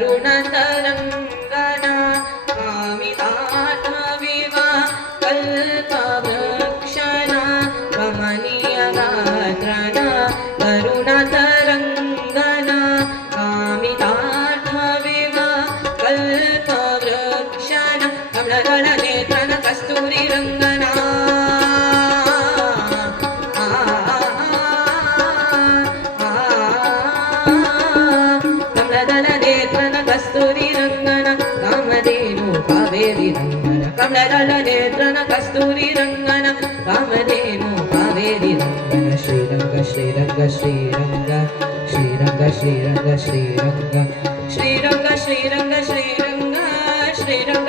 करुणतरङ्गना कामिदातविवा कल्पवृक्षणा कमनीयगात्रना करुणतरङ्गना कामिदातविवा कल्पवृक्षण कमलगणनेत्रन कस्तूरिरङ्गना കമലനേത്രണ കസ്തൂരി രംഗന കാമധേനു കാവേരി രംഗന ശ്രീരംഗ ശ്രീരംഗ ശ്രീരംഗ ശ്രീരംഗ ശ്രീരംഗ ശ്രീരംഗ ശ്രീരംഗ ശ്രീരംഗ ശ്രീരംഗ ശ്രീരംഗ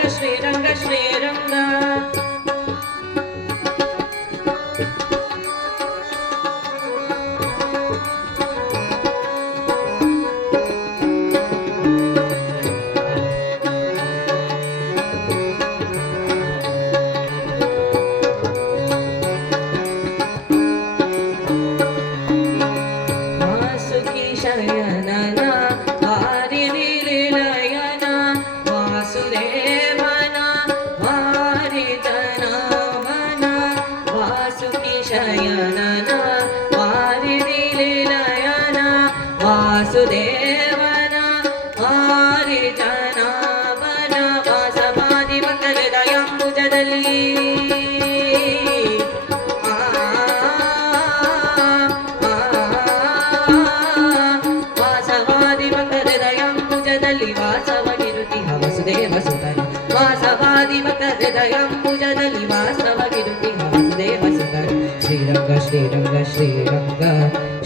వాసుదేవన వారితనావన వాసమాది మంగళదయంబుజదలి వాసమాది మంగళదయంబుజదలి వాసవ నిరుతి వసుదేవ సుతని శ్రీరంగ శ్రీరంగ శ్రీరంగ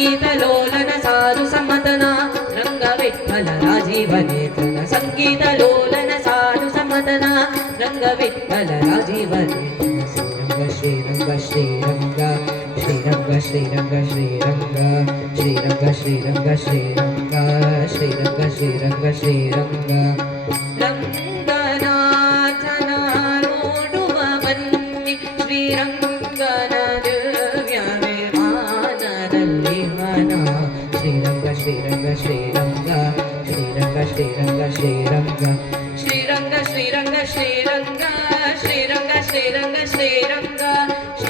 गीत लोलन सानु समदना रङ्गलराजी भे तन सङ्गीत लोलन सानु समदना रङ्गलराजी भेतन सङ्ग श्रीरङ्गीरङ्गीरङ्गीरङ्गीरङ्गीरङ्गीरङ्गीरङ्गीरङ्गीरङ्गीरङ्ग శ్రీరంగ శ్రీరంగ శ్రీరంగ శ్రీరంగ శ్రీరంగ శ్రీరంగ శ్రీరంగ శ్రీరంగ శ్రీరంగ శ్రీరంగ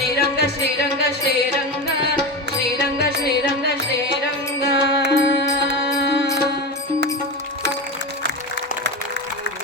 శ్రీరంగ శ్రీరంగ శ్రీరంగ